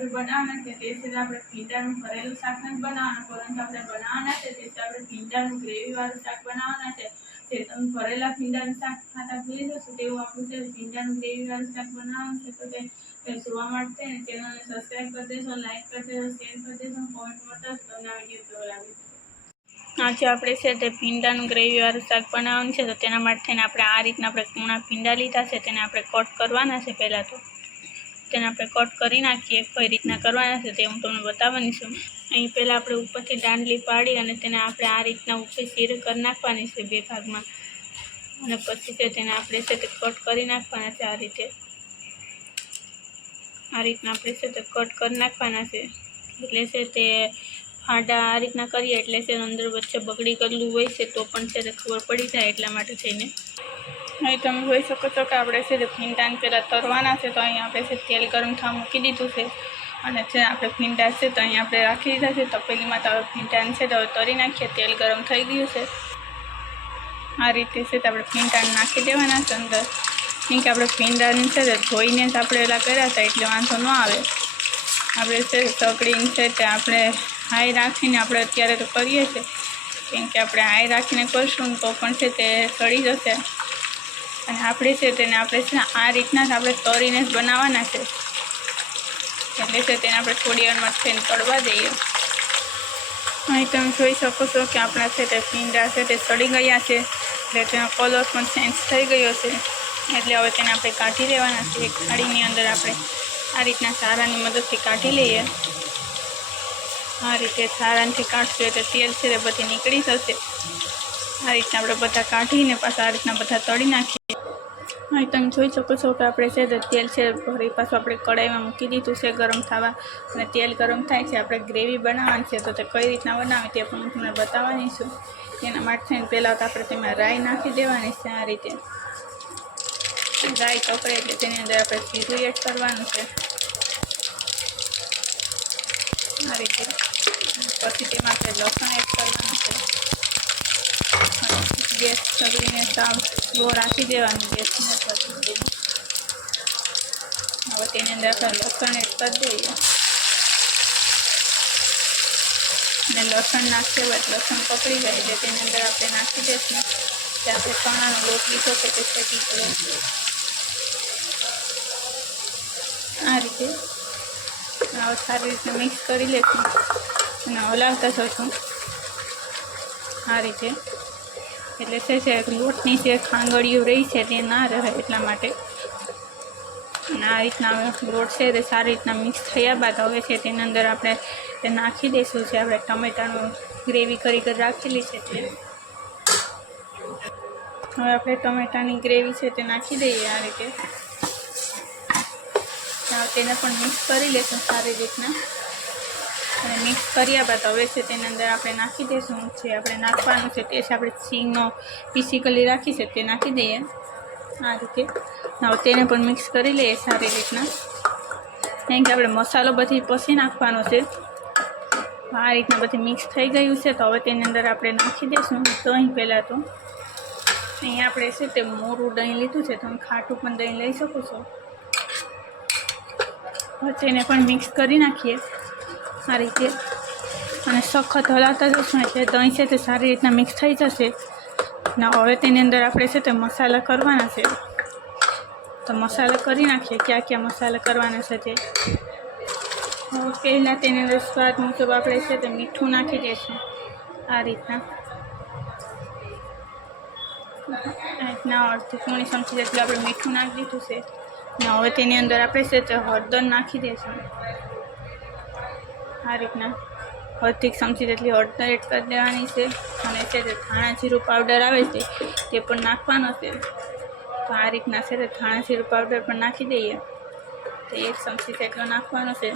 આપણે બનાવવાના છે તે છે આપણે ભીંડાનું ભરેલું શાક નથી બનાવવાનું, પરંતુ આપણે બનાવવાના છે તે છે આપણે ભીંડાનું ગ્રેવીવાળું શાક બનાવવાના છે। જે તમે ભરેલા ભીંડાનું શાક ખાતા ભૂલી જશો તેવું આપણું છે ભીંડાનું ગ્રેવીવાળું શાક બનાવવાનું છે। તો તે જોવા માટે ચેનલને સબસ્ક્રાઈબ કરી દેજો, લાઈક કરી દેજો, શેર કરી દેજો, કોમેન્ટ કરતા તમને આ વિડીયો કેવો લાગે છે। આજે આપણે છે તે ભીંડાનું ગ્રેવીવાળું શાક બનાવવાનું છે। તો તેના માટે થઈને આપણે આ રીતના આપણે કૂણા ભીંડા લીધા છે, તેને આપણે કટ કરવાના છે। પહેલાં તો તેને આપણે કટ કરી નાખીએ, કઈ રીતના કરવાના છે તે હું તમને બતાવવાની છું। અહીં પહેલાં આપણે ઉપરથી દાંડલી પાડી અને તેને આપણે આ રીતના ઉપર શીર કરી નાખવાની છે 2 ભાગમાં, અને પછી છે તેને આપણે છે તે કટ કરી નાખવાના છે। આ રીતના આપણે છે તે કટ કરી નાખવાના છે, એટલે છે તે ફાડા આ રીતના કરીએ એટલે છે અંદર વચ્ચે બગડી ગયેલું હોય છે તો પણ છે તે ખબર પડી જાય, એટલા માટે થઈને। અહીં તમે જોઈ શકો છો કે આપણે છે તે ભીંડાને પહેલાં તરવાના છે। તો અહીં આપણે છે તેલ ગરમ થવા મૂકી દીધું છે, અને છે આપણે ભીંડા છે તો અહીં આપણે રાખી દીધા છે તપેલીમાં। તો હવે ભીંડાને છે તો હવે તરી નાખીએ, તેલ ગરમ થઈ ગયું છે। આ રીતે છે તો આપણે ભીંડાને નાખી દેવાના છે અંદર, કેમ કે આપણે ભીંડાને છે તે ધોઈને જ આપણે એલા કર્યા હતા એટલે વાંધો ન આવે। આપણે છે સકડીને છે તે આપણે હાઈ રાખીને આપણે અત્યારે તો કરીએ છીએ, કેમ કે આપણે હાઈ રાખીને કરશું તો પણ છે તે સડી જશે, અને આપણે છે તેને આપણે છે આ રીતના જ આપણે તરીને જ બનાવવાના છે, એટલે છે તેને આપણે થોડી વારમાં થઈને તળવા દઈએ। અહીં તમે જોઈ શકો છો કે આપણા છે તે ભીંડા છે તે સડી ગયા છે, એટલે તેનો કલર પણ ચેન્જ થઈ ગયો છે, એટલે હવે તેને આપણે કાઢી લેવાના છે। એક થાળીની અંદર આપણે આ રીતના સારાની મદદથી કાઢી લઈએ। આ રીતે સારાથી કાઢશું એટલે તેલ છે તે બધી નીકળી જશે। આ રીતના આપણે બધા કાઢીને પાછા આ રીતના બધા તળી નાખીએ। અહીં તમે જોઈ શકો છો કે આપણે છે તે તેલ છે ભરી પાછું આપણે કઢાઈમાં મૂકી દીધું છે ગરમ થવા, અને તેલ ગરમ થાય છે આપણે ગ્રેવી બનાવવાની છે। તો તે કઈ રીતના બનાવે તે પણ હું તમને બતાવવાની છું। તેના માટે પહેલાં તો આપણે તેમાં રાઈ નાખી દેવાની છે। આ રીતે રાઈ કપડે એટલે તેની અંદર આપણે જીરું એડ કરવાનું છે, આ રીતે। પછી તેમાં આપણે લસણ એડ કરવાનું છે, ગેસ સગડીને સાવ સ્લો રાખી દેવાનું, ગેસને પછી હવે તેની અંદર આપણે લસણ એડ કરી દઈએ, અને લસણ નાખીએ બાદ લસણ પકડી જાય એટલે તેની અંદર આપણે નાખી દઈશું કે આપણે ચણાનો લોટ લીધો છે તે શેકી ગયો, આ રીતે। હવે સારી રીતે મિક્સ કરી લઈશું અને હલાવતા જશું આ રીતે, એટલે છે લોટની જે ખાંગળીઓ રહી છે તે ના રહે એટલા માટે। અને આ રીતના લોટ છે તે સારી રીતના મિક્સ થયા બાદ હવે છે તેની અંદર આપણે તે નાખી દઈશું છે આપણે ટમેટાનું ગ્રેવી કરી રાખેલી છે તે। હવે આપણે ટમેટાની ગ્રેવી છે તે નાખી દઈએ આ રીતે, તેને પણ મિક્સ કરી લઈશું સારી રીતના, અને મિક્સ કર્યા બાદ હવે છે તેની અંદર આપણે નાખી દઈશું જે આપણે નાખવાનું છે તે છે આપણે સિંગનો પીસી કલી રાખી છે તે નાખી દઈએ આ રીતે। હવે તેને પણ મિક્સ કરી લઈએ સારી રીતના, કેમ કે આપણે મસાલો બધી પછી નાખવાનો છે। આ રીતના બધી મિક્સ થઈ ગયું છે તો હવે તેની અંદર આપણે નાખી દઈશું દહીં। પહેલાં તો અહીં આપણે છે તે મોરું દહીં લીધું છે, તમે ખાટું પણ દહીં લઈ શકો છો। હવે તેને પણ મિક્સ કરી નાખીએ આ રીતે, અને સખત હલાવતા જશું એટલે દહીં છે તે સારી રીતના મિક્સ થઈ જશે। ને હવે તેની અંદર આપણે છે તે મસાલા કરવાના છે, તો મસાલા કરી નાખીએ ક્યાં ક્યાં મસાલા કરવાના છે તે। પહેલાં તેની અંદર સ્વાદ મુજબ આપણે છે તે મીઠું નાખી દઈશું આ રીતના, અડધી પોણી ચમચી જેટલું આપણે મીઠું નાખી દીધું છે। ને હવે તેની અંદર આપણે છે તે હળદર નાખી દઈશું આ રીતના, અડધી ચમચી જેટલી હળદર એડ કરી દેવાની છે, અને છે તે ધાણા જીરું પાવડર આવે છે તે પણ નાખવાનો છે। તો આ રીતના છે તે ધાણા જીરું પાવડર પણ નાખી દઈએ, તો 1 ચમચી જેટલો નાખવાનો છે।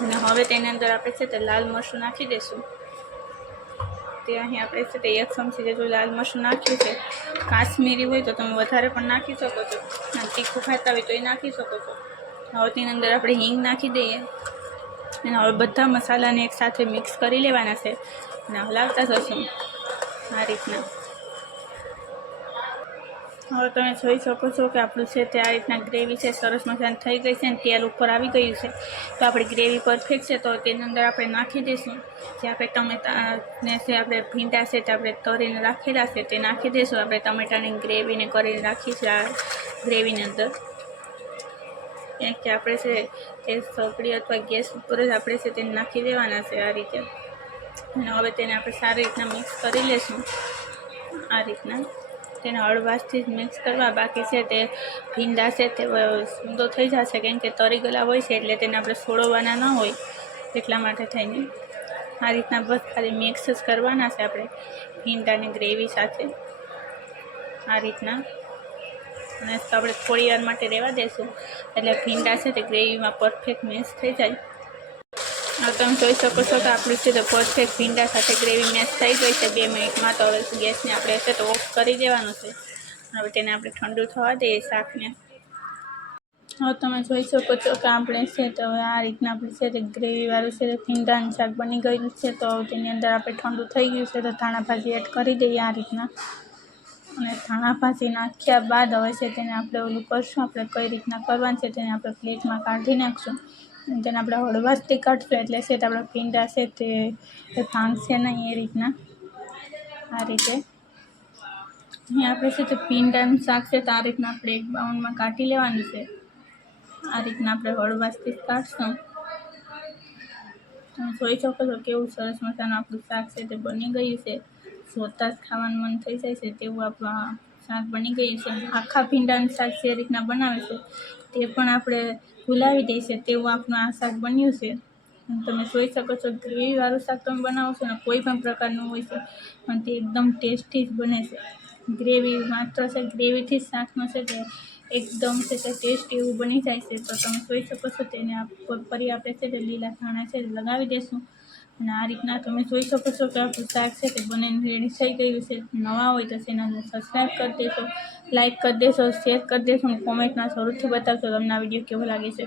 અને હવે તેની અંદર આપણે છે તે લાલ મરચું નાખી દઈશું, તે અહીં આપણે છે તે 1 ચમચી જેટલું લાલ મરચું નાખ્યું છે। કાશ્મીરી હોય તો તમે વધારે પણ નાખી શકો છો, અને તીખું ખાતા હોય તો એ નાખી શકો છો। હવે તેની અંદર આપણે હિંગ નાખી દઈએ, અને હવે બધા મસાલાને એકસાથે મિક્સ કરી લેવાના છે અને હલાવતા જશું આ રીતના। હવે તમે જોઈ શકો છો કે આપણું છે તે આ રીતના ગ્રેવી છે સરસ મજાની થઈ ગઈ છે અને તેલ ઉપર આવી ગયું છે. તો આપણી ગ્રેવી પરફેક્ટ છે. તો તેની અંદર આપણે નાખી દઈશું જે આપણે ટમેટાને છે આપણે ભીંડા છે તે આપણે તળીને રાખેલા છે તે નાખી દઈશું. આપણે ટમેટાની ગ્રેવીને કરીને રાખીશું આ ગ્રેવીની અંદર. કે આપણે છે તે સગડી અથવા ગેસ ઉપર જ આપણે છે તેને નાખી દેવાના છે આ રીતે. અને હવે તેને આપણે સારી રીતના મિક્સ કરી લઈશું આ રીતના. તેને હળવાશથી જ મિક્સ કરવા. બાકી છે તે ભીંડા છે તે સૂંદો થઈ જશે કેમ કે તરી ગયેલા હોય છે એટલે તેને આપણે છોડવાના ન હોય એટલા માટે થઈને આ રીતના બસ ખાલી મિક્સ જ કરવાના છે આપણે ભીંડાની ગ્રેવી સાથે આ રીતના. અને આપણે થોડી વાર માટે રહેવા દઈશું એટલે ભીંડા છે તે ગ્રેવીમાં પરફેક્ટ મિક્સ થઈ જાય. હવે તમે જોઈ શકો છો કે આપણું છે તો પરફેક્ટ ભીંડા સાથે ગ્રેવી મેશ થઈ ગઈ છે 2 મિનિટમાં. તો હવે ગેસને આપણે છે તો ઓફ કરી દેવાનું છે. હવે તેને આપણે ઠંડુ થવા દઈએ શાકને. હવે તમે જોઈ શકો છો કે આપણે છે તો હવે આ રીતના આપણે છે તે ગ્રેવીવાળું છે તો ભીંડાનું શાક બની ગયું છે. તો તેની અંદર આપણે ઠંડુ થઈ ગયું છે તો ધાણા ભાજી એડ કરી દઈએ આ રીતના. અને ધાણા ભાજી નાખ્યા બાદ હવે છે તેને આપણે ઓલું કરશું. આપણે કઈ રીતના કરવાનું છે તેને આપણે પ્લેટમાં કાઢી નાખશું. તેને આપણે હળવાશથી કાઢશું એટલે છે તે આપણા ભીંડા છે તે ભાંગશે નહીં એ રીતના આ રીતે. અહીં આપણે છે તે ભીંડાનું શાક છે તો આ રીતના આપણે એક બાઉલમાં કાઢી લેવાનું છે. આ રીતના આપણે હળવાશથી કાઢશું. તમે જોઈ શકો છો કેવું સરસ મજાનું આપણું શાક છે તે બની ગયું છે. જોતાં જ ખાવાનું મન થઈ જાય છે તેવું આપણું શાક બની ગયું છે. આખા ભીંડાનું શાક જે રીતના બનાવે છે તે પણ આપણે ભૂલાવી દઈશું તેવું આપણું આ શાક બન્યું છે. તમે જોઈ શકો છો ગ્રેવીવાળું શાક તમે બનાવો છો ને કોઈ પણ પ્રકારનું હોય છે પણ તે એકદમ ટેસ્ટી જ બને છે. ગ્રેવી માત્ર છે ગ્રેવીથી જ શાકનો છે તે એકદમ છે તે ટેસ્ટી એવું બની જાય છે. તો તમે જોઈ શકો છો તેને ફરી આપણે છે તે લીલા ધાણા છે લગાવી દઈશું. અને આ રીતના તમે જોઈ શકો છો કે આપણું શાક છે તે બનીને રેડી થઈ ગયું છે. નવા હોય તો ચેનલને સબસ્ક્રાઈબ કરી દેશો, લાઇક કરી દેશો, શેર કરી દેશો અને કોમેન્ટમાં જરૂરથી બતાવશો તમને આ વિડીયો કેવો લાગે છે.